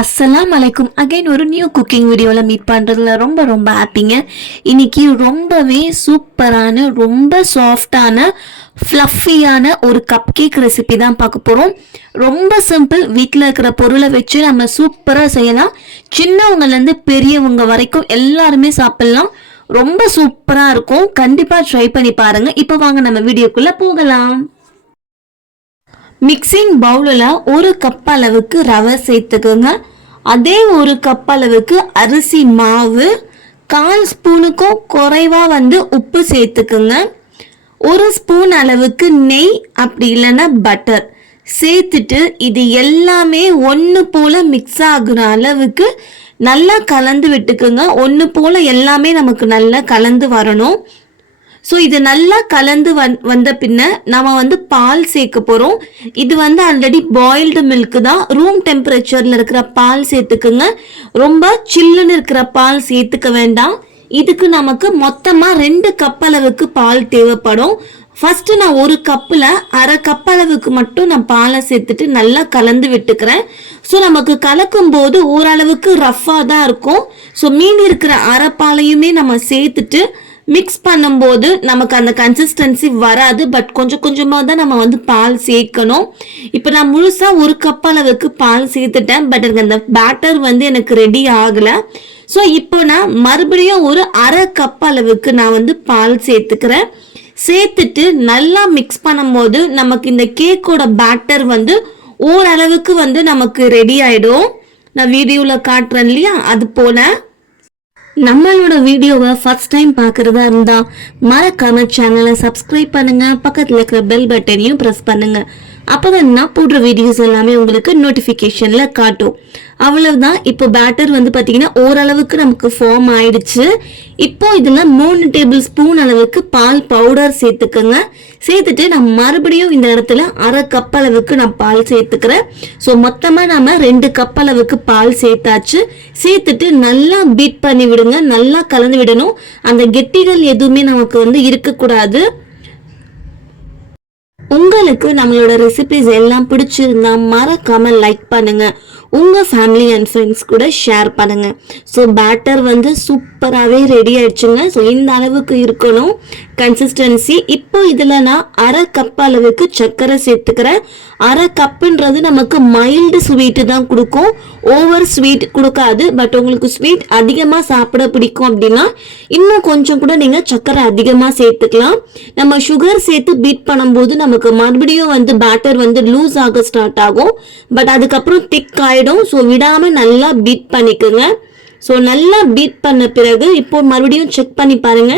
அஸ்ஸலாம் அலைக்கும் அகைன் ஒரு நியூ குக்கிங் வீடியோவில் மீட் பண்ணுறதுல ரொம்ப ரொம்ப ஹாப்பிங்க இன்னைக்கு ரொம்பவே சூப்பரான ரொம்ப சாஃப்டான ஃப்ளஃபியான ஒரு கப் கேக் ரெசிபி தான் பார்க்க போகிறோம் ரொம்ப சிம்பிள் வீட்டில் இருக்கிற பொருளை வச்சு நம்ம சூப்பராக செய்யலாம். சின்னவங்கலேருந்து பெரியவங்க வரைக்கும் எல்லாருமே சாப்பிட்லாம். ரொம்ப சூப்பராக இருக்கும். கண்டிப்பாக ட்ரை பண்ணி பாருங்கள் இப்போ வாங்க நம்ம வீடியோக்குள்ளே போகலாம். மிக்சிங் பவுலில் ஒரு கப் அளவுக்கு ரவை சேர்த்துக்கோங்க. அதே ஒரு கப் அளவுக்கு அரிசி மாவு கால் ஸ்பூனுக்கும் குறைவாக வந்து உப்பு சேர்த்துக்குங்க. ஒரு ஸ்பூன் அளவுக்கு நெய் அப்படி இல்லைன்னா பட்டர் சேர்த்துட்டு இது எல்லாமே ஒன்று போல் மிக்ஸ் ஆகுற அளவுக்கு நல்லா கலந்து விட்டுக்குங்க. ஒன்று போல் எல்லாமே நமக்கு நல்லா கலந்து வரணும். ஸோ இது நல்லா கலந்து வந் வந்த பின்ன நம்ம வந்து பால் சேர்க்க போகிறோம் இது வந்து ஆல்ரெடி பாயில்டு மில்க்கு தான். ரூம் டெம்பரேச்சரில் இருக்கிற பால் சேர்த்துக்குங்க. ரொம்ப சில்லுன்னு இருக்கிற பால் சேர்த்துக்க வேண்டாம். இதுக்கு நமக்கு மொத்தமாக ரெண்டு கப் அளவுக்கு பால் தேவைப்படும். ஃபஸ்ட்டு நான் ஒரு கப்பில் அரை கப் அளவுக்கு மட்டும் நான் பாலை சேர்த்துட்டு நல்லா கலந்து விட்டுக்கிறேன். ஸோ நமக்கு கலக்கும் போது ஓரளவுக்கு ரஃப்பாக தான் இருக்கும். ஸோ மீன் இருக்கிற அரை பாலையுமே நம்ம சேர்த்துட்டு மிக்ஸ் பண்ணும்போது நமக்கு அந்த கன்சிஸ்டன்சி வராது. பட் கொஞ்சம் கொஞ்சமாக தான் நம்ம வந்து பால் சேர்க்கணும். இப்போ நான் முழுசாக ஒரு கப் அளவுக்கு பால் சேர்த்துட்டேன். பட் எனக்கு அந்த பேட்டர் வந்து எனக்கு ரெடி ஆகலை. ஸோ இப்போ நான் மறுபடியும் ஒரு அரை கப் அளவுக்கு நான் வந்து பால் சேர்த்துக்கிறேன். சேர்த்துட்டு நல்லா மிக்ஸ் பண்ணும்போது நமக்கு இந்த கேக்கோட பேட்டர் வந்து ஓரளவுக்கு வந்து நமக்கு ரெடி ஆகிடும் நான் வீடியோவில் காட்டுறேன் இல்லையா? அது போல. நம்மளோட வீடியோவை ஃபர்ஸ்ட் டைம் பார்க்குறதா இருந்தா மறக்காம சேனலை சப்ஸ்கிரைப் பண்ணுங்க. பக்கத்தில் இருக்கிற பெல் பட்டனையும் ப்ரெஸ் அப்போ தான் நான் போடுற வீடியோஸ் எல்லாமே உங்களுக்கு நோட்டிஃபிகேஷனில் காட்டும். அவ்வளவுதான். இப்போ பேட்டர் வந்து பார்த்தீங்கன்னா ஓரளவுக்கு நமக்கு ஃபார்ம் ஆயிடுச்சு. இப்போ இதில் மூணு டேபிள் ஸ்பூன் அளவுக்கு பால் பவுடர் சேர்த்துக்கோங்க. சேர்த்துட்டு நான் மறுபடியும் இந்த இடத்துல அரை கப் அளவுக்கு நான் பால் சேர்த்துக்கிறேன். ஸோ மொத்தமாக நாம் ரெண்டு கப் அளவுக்கு பால் சேர்த்தாச்சு. சேர்த்துட்டு நல்லா பீட் பண்ணி விடுங்க நல்லா கலந்து விடணும். அந்த கெட்டிகள் எதுவுமே நமக்கு வந்து இருக்கக்கூடாது. உங்களுக்கு நம்மளோட ரெசிபிஸ் எல்லாம் பிடிச்சிருந்தா மறக்காம லைக் பண்ணுங்க. உங்கள் ஃபேமிலி அண்ட் ஃப்ரெண்ட்ஸ் கூட ஷேர் பண்ணுங்கள் ஸோ பேட்டர் வந்து சூப்பராகவே ரெடி ஆயிடுச்சுங்க. ஸோ இந்த அளவுக்கு இருக்கணும். கன்சிஸ்டன்சி இப்போ இதில் நான் அரை கப் அளவுக்கு சர்க்கரை சேர்த்துக்கிறேன். அரை கப்புன்றது நமக்கு மைல்டு ஸ்வீட்டு தான் கொடுக்கும். ஓவர் ஸ்வீட் கொடுக்காது. பட் உங்களுக்கு ஸ்வீட் அதிகமாக சாப்பிட பிடிக்கும் அப்படின்னா இன்னும் கொஞ்சம் கூட நீங்கள் சர்க்கரை அதிகமாக சேர்த்துக்கலாம். நம்ம சுகர் சேர்த்து பீட் பண்ணும்போது நமக்கு மறுபடியும் வந்து பேட்டர் வந்து லூஸ் ஆக ஸ்டார்ட் ஆகும். பட் அதுக்கப்புறம் திக் ஆயிடும் ஸோ விடாமல் நல்லா பீட் பண்ணிக்கோங்க. ஸோ நல்லா பீட் பண்ண பிறகு இப்போ மறுபடியும் செக் பண்ணி பாருங்க.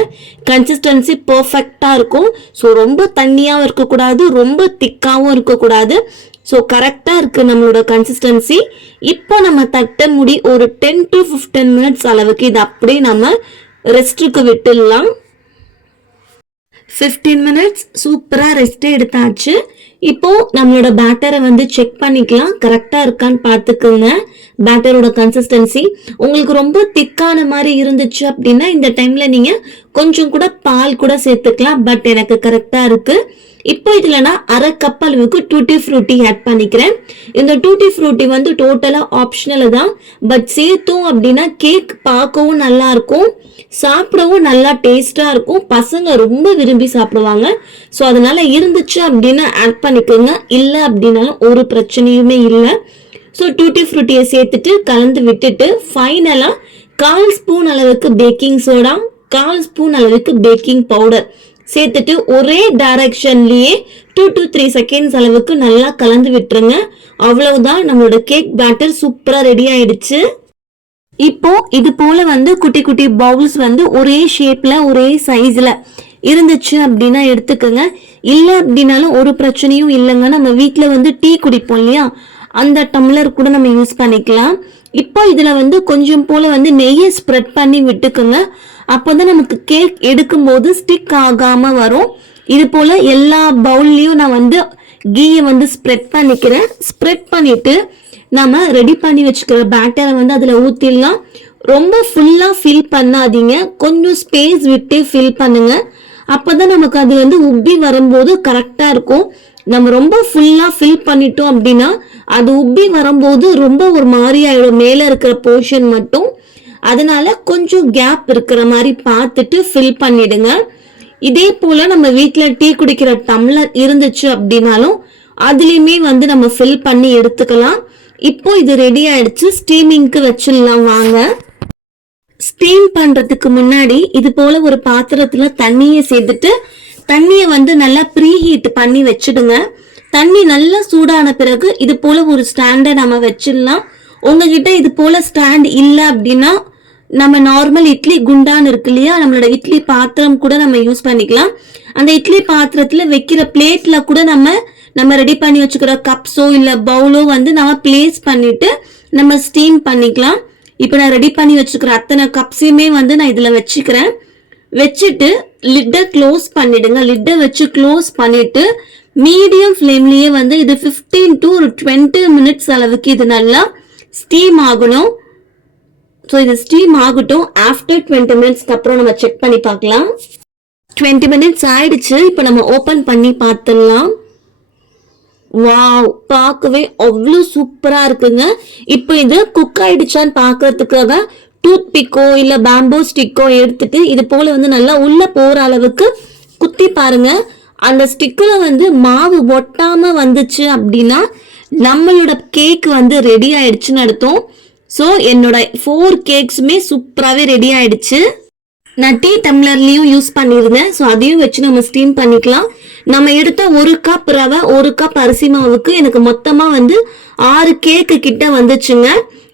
கன்சிஸ்டன்சி பர்ஃபெக்டாக இருக்கும். ஸோ ரொம்ப தண்ணியாகவும் இருக்கக்கூடாது ரொம்ப திக்காகவும் இருக்கக்கூடாது. ஸோ கரெக்டாக இருக்குது நம்மளோட கன்சிஸ்டன்சி இப்போ நம்ம தட்ட முடி ஒரு டென் டு ஃபிஃப்டீன் மினிட்ஸ் அளவுக்கு இது அப்படியே நம்ம ரெஸ்ட்டுக்கு விட்டுடலாம். ஃபிஃப்டீன் மினிட்ஸ் சூப்பராக ரெஸ்ட்டே எடுத்தாச்சு. இப்போ நம்மளோட பேட்டரை வந்து செக் பண்ணிக்கலாம். கரெக்டாக இருக்கான்னு பார்த்துக்குங்க. பேட்டரோட கன்சிஸ்டன்சி உங்களுக்கு ரொம்ப திக்கான மாதிரி இருந்துச்சு அப்படின்னா இந்த டைமில் நீங்கள் கொஞ்சம் கூட பால் கூட சேர்த்துக்கலாம். பட் எனக்கு கரெக்டாக இருக்குது இப்போ இதில் நான் அரை கப் அளவுக்கு டூட்டி ஃப்ரூட்டி ஆட் பண்ணிக்கிறேன். இந்த டூட்டி ஃப்ரூட்டி வந்து டோட்டலாக ஆப்ஷனல் தான். பட் சேர்த்தோம் அப்படின்னா கேக் பார்க்கவும் நல்லாயிருக்கும் இருக்கும். சாப்பிடவும் நல்லா டேஸ்டாக இருக்கும். பசங்க ரொம்ப விரும்பி சாப்பிடுவாங்க. ஸோ அதனால் இருந்துச்சு அப்படின்னா ஆட் பண்ணிக்கோங்க. இல்லை அப்படின்னாலும் ஒரு பிரச்சனையுமே இல்லை. ஸோ டூட்டி ஃப்ரூட்டியை சேர்த்துட்டு கலந்து விட்டுட்டு ஃபைனலாக கால் ஸ்பூன் அளவுக்கு பேக்கிங் சோடா கால் ஸ்பூன் அளவுக்கு பேக்கிங் பவுடர் சேர்த்துட்டு ஒரே டைரக்ஷன்லேயே டூ டு த்ரீ செகண்ட்ஸ் அளவுக்கு நல்லா கலந்து விட்டுருங்க. அவ்வளவுதான் நம்மளோட கேக் பேட்டர் சூப்பராக ரெடி ஆயிடுச்சு. இப்போ இது போல வந்து குட்டி குட்டி பவுல்ஸ் வந்து ஒரே ஷேப்ல ஒரே சைஸ்ல இருந்துச்சு அப்படின்னா எடுத்துக்கோங்க. இல்லை அப்படின்னாலும் ஒரு பிரச்சனையும் இல்லைங்க. நம்ம வீட்டில் வந்து டீ குடிப்போம் இல்லையா? அந்த டம்ளர் கூட நம்ம யூஸ் பண்ணிக்கலாம். இப்போ இதில் வந்து கொஞ்சம் போல வந்து நெய்யை ஸ்ப்ரெட் பண்ணி விட்டுக்குங்க. அப்போதான் நமக்கு கேக் எடுக்கும்போது ஸ்டிக் ஆகாம வரும். இது போல எல்லா பவுல்லையும் நான் வந்து கீயை வந்து ஸ்ப்ரெட் பண்ணிக்கிறேன். ஸ்ப்ரெட் பண்ணிட்டு நம்ம ரெடி பண்ணி வச்சுக்கிற பேட்டரை வந்து அதில் ஊற்றிடலாம் ரொம்ப ஃபுல்லாக ஃபில் பண்ணாதீங்க. கொஞ்சம் ஸ்பேஸ் விட்டு ஃபில் பண்ணுங்க. அப்போதான் நமக்கு அது வந்து உப்பி வரும்போது கரெக்டாக இருக்கும். நம்ம ரொம்ப ஃபுல்லாக ஃபில் பண்ணிட்டோம் அப்படின்னா அது உப்பி வரும்போது ரொம்ப ஒரு மாதிரி ஆயிடும். மேலே இருக்கிற போர்ஷன் மட்டும். அதனால கொஞ்சம் கேப் இருக்கிற மாதிரி பார்த்துட்டு ஃபில் பண்ணிடுங்க. இதே போல் நம்ம வீட்டில் டீ குடிக்கிற டம்ளர் இருந்துச்சு அப்படின்னாலும் அதுலேயுமே வந்து நம்ம ஃபில் பண்ணி எடுத்துக்கலாம். இப்போ இது ரெடி ஆயிடுச்சு. ஸ்டீமிங்க்கு வச்சிடலாம் வாங்க. ஸ்டீம் பண்றதுக்கு முன்னாடி இது போல ஒரு பாத்திரத்துல தண்ணியை சேர்த்துட்டு தண்ணியை வந்து நல்லா ப்ரீ ஹீட் பண்ணி வச்சிடுங்க. தண்ணி நல்லா சூடான பிறகு இது போல ஒரு ஸ்டாண்டை நம்ம வச்சிடலாம். உங்ககிட்ட இது போல ஸ்டாண்ட் இல்லை அப்படின்னா நம்ம நார்மல் இட்லி குண்டான் இருக்கு இல்லையா? நம்மளோட இட்லி பாத்திரம் கூட நம்ம யூஸ் பண்ணிக்கலாம். அந்த இட்லி பாத்திரத்துல வைக்கிற பிளேட்ல கூட நம்ம நம்ம ரெடி பண்ணி வச்சுக்கிற கப்ஸோ இல்லை பவுலோ வந்து நம்ம பிளேஸ் பண்ணிட்டு நம்ம ஸ்டீம் பண்ணிக்கலாம். இப்போ நான் ரெடி பண்ணி வச்சுக்கிற அத்தனை கப்ஸையுமே வந்து நான் இதில் வச்சுக்கிறேன். வச்சுட்டு லிட்டை க்ளோஸ் பண்ணிடுங்க. லிட்டை வச்சு க்ளோஸ் பண்ணிட்டு மீடியம் ஃப்ளேம்லேயே வந்து இது 15 டு ஒரு டுவெண்ட்டி மினிட்ஸ் அளவுக்கு இது நல்லா ஸ்டீம் ஆகணும். ஸோ இது ஸ்டீம் ஆகட்டும். ஆஃப்டர் டுவெண்ட்டி மினிட்ஸ்க்கு அப்புறம் நம்ம செக் பண்ணி பார்க்கலாம். டுவெண்ட்டி மினிட்ஸ் ஆயிடுச்சு. இப்போ நம்ம ஓப்பன் பண்ணி பார்த்துடலாம். வாவ் பார்க்கவே அவ்வளோ சூப்பரா இருக்குங்க. இப்போ இது குக் ஆயிடுச்சான்னு பார்க்கறதுக்காக டூத் பிக்கோ இல்ல பேம்போ ஸ்டிக்கோ எடுத்துட்டு இது போல வந்து நல்லா உள்ள போற அளவுக்கு குத்தி பாருங்க. அந்த ஸ்டிக்கில் வந்து மாவு ஒட்டாம வந்துச்சு அப்படின்னா நம்மளோட கேக் வந்து ரெடி ஆயிடுச்சுன்னு அர்த்தம். ஸோ என்னோட ஃபோர் கேக்ஸுமே சூப்பராகவே ரெடி ஆயிடுச்சு. நான் டீ டம்ளர்லேயும் யூஸ் பண்ணியிருந்தேன் ஸோ அதையும் வச்சு நம்ம ஸ்டீம் பண்ணிக்கலாம். நம்ம எடுத்த ஒரு கப் ரவை ஒரு கப் அரிசி மாவுக்கு எனக்கு மொத்தமா வந்து ஆறு கேக்கு கிட்ட வந்துச்சுங்க.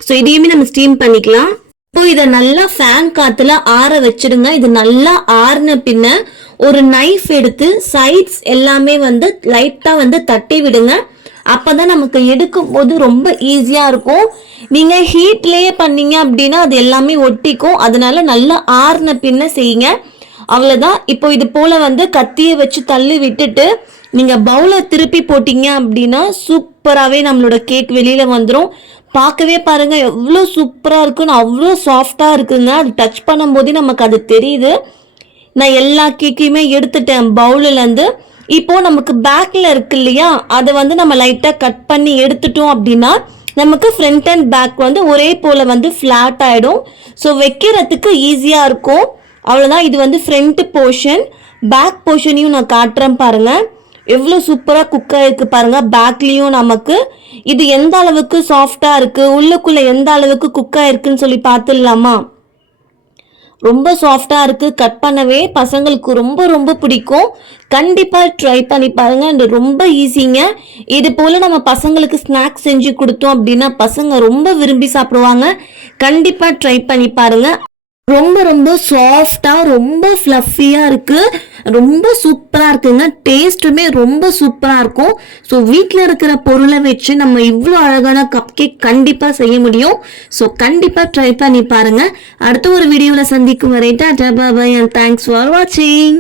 ஸோ இதையுமே நம்ம ஸ்டீம் பண்ணிக்கலாம். இப்போ இதை நல்லா ஃபேன் காத்துல ஆற வச்சிடுங்க. இது நல்லா ஆறின பின்ன ஒரு நைஃப் எடுத்து சைட்ஸ் எல்லாமே வந்து லைட்டா வந்து தட்டி விடுங்க. அப்பதான் நமக்கு எடுக்கும் போது ரொம்ப ஈஸியா இருக்கும். நீங்க ஹீட்லயே பண்ணீங்க அப்படின்னா அது எல்லாமே ஒட்டிக்கும். அதனால நல்லா ஆறுன பின்ன செய்யுங்க. அவ்வளவுதான். இப்போ இது போல வந்து கத்தியை வச்சு தள்ளி விட்டுட்டு நீங்க பவுல திருப்பி போட்டீங்க அப்படின்னா சூப்பராகவே நம்மளோட கேக் வெளியில வந்துடும் பார்க்கவே பாருங்க எவ்வளோ சூப்பராக இருக்குன்னு அவ்வளோ சாஃப்டாக இருக்குங்க. அது டச் பண்ணும்போதே நமக்கு அது தெரியுது. நான் எல்லா கேக்கையுமே எடுத்துட்டேன் பவுலில் இருந்து இப்போ நமக்கு பேக்கில் இருக்கு இல்லையா? அதை வந்து நம்ம லைட்டாக கட் பண்ணி எடுத்துட்டோம் அப்படின்னா நமக்கு ஃப்ரண்ட் அண்ட் பேக் வந்து ஒரே போல் வந்து ஃப்ளாட் ஆகிடும் ஸோ வைக்கிறதுக்கு ஈஸியாக இருக்கும். அவ்வளோதான் இது வந்து ஃப்ரண்ட் போர்ஷன் பேக் போர்ஷனையும் நான் காட்டுறேன் பாருங்கள் எவ்வளோ சூப்பராக குக் ஆகிருக்கு பாருங்கள் பேக்லேயும் நமக்கு இது எந்த அளவுக்கு சாஃப்டாக இருக்குது உள்ளுக்குள்ளே எந்த அளவுக்கு குக் ஆகிருக்குன்னு சொல்லி பார்த்துடலாமா? ரொம்ப சாஃப்டாக இருக்குது கட் பண்ணவே பசங்களுக்கு ரொம்ப ரொம்ப பிடிக்கும். கண்டிப்பாக ட்ரை பண்ணி பாருங்கள் and ரொம்ப ஈஸிங்க இது போல் நம்ம பசங்களுக்கு ஸ்நாக்ஸ் செஞ்சு கொடுத்தோம் அப்படின்னா பசங்க ரொம்ப விரும்பி சாப்பிடுவாங்க. கண்டிப்பாக ட்ரை பண்ணி பாருங்கள் ரொம்ப ரொம்ப சாஃப்டாக ரொம்ப ஃப்ளஃபியாக இருக்குது ரொம்ப சூப்பராக இருக்குங்க. டேஸ்ட்டுமே ரொம்ப சூப்பராக இருக்கும். ஸோ வீட்டில் இருக்கிற பொருளை வச்சு நம்ம இவ்வளோ அழகான கப் கேக் கண்டிப்பாக செய்ய முடியும். ஸோ கண்டிப்பாக ட்ரை பண்ணி பாருங்க. அடுத்த ஒரு வீடியோவில் சந்திக்கும் வரைட்டா டபா பை அண்ட் தேங்க்ஸ் ஃபார் வாட்சிங்